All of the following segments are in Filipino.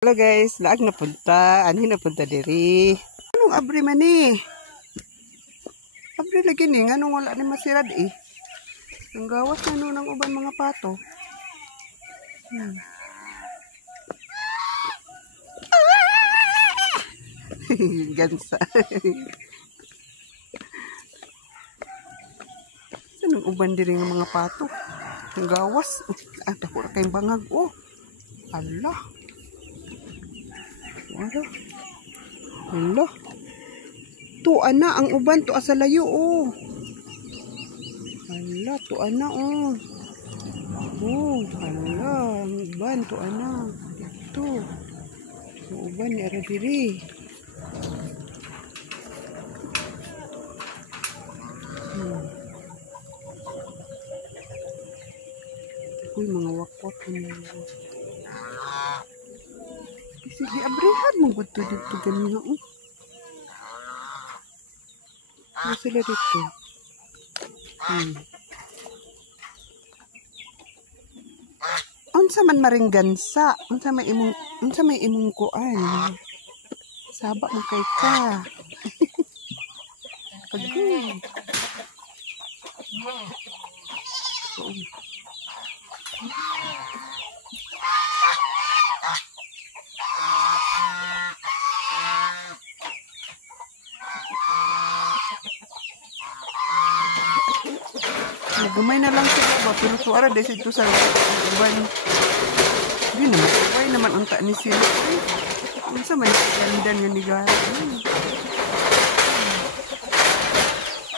Hello guys, laag na punta. Ano napunta diri? Anong abri man eh? Abri lagi ni, anong wala ni masirad eh. Ang gawas na nun ng uban mga pato. Gansa. Anong uban diri ng mga pato? Ang gawas. Ah, dako na kayong bangag. Oh, Allah. Wala. Hala. Tuan na ang uban to asa layo oh. Hala, tuan na oh. Oh, hala, ang uban tuan na. Dito. Ang uban ni ara diri. Uy, mga wakwak na. Sige, abrihan mo ba ito dito ganyan? Ano sila dito? Unsa man maring gansa? Unsa may imong kuan? Saba mo kay ka. Pagod. Gamay na lang sila ba, pero suara dahil ito sa uban. Hindi naman, why naman unta ni sila. Ano sa man gandan yung ligara.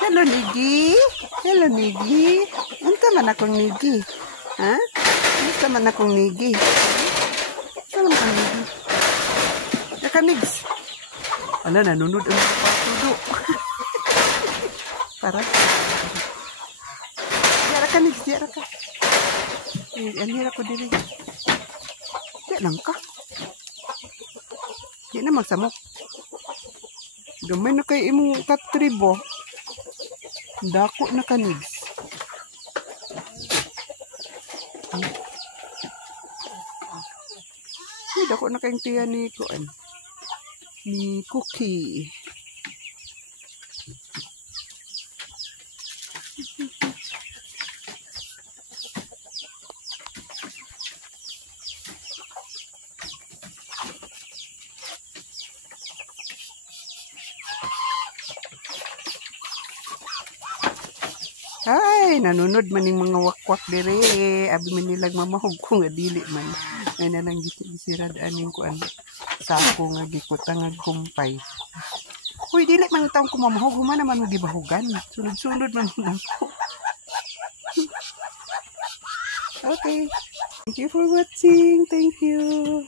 Hello Nigi. Hello Nigi. Unta man akong Nigi. Ha? Unta man akong Nigi. Saan man akong Nigi? Nakanigs. Ala, nanunod ang mga patudo. Para. Nigs, diara ka. Anhira ko diri. Di lang ka. Di na magsamok. Gamay na kay imong katribo. Dako na ka nigs. Dako na kayong tiya ni Kuan. Ni Cookie. Ay, nanunod man yung mga wakwak dire. Abi man nilang mamahog ko nga dili man. Ay na lang gisiradaan yung kuan. Sako nga gikuta nga kumpay. Uy, dili man taong kumamahog. Human naman mo gibahugan. Sunod-sunod man lang ko. Okay. Thank you for watching. Thank you.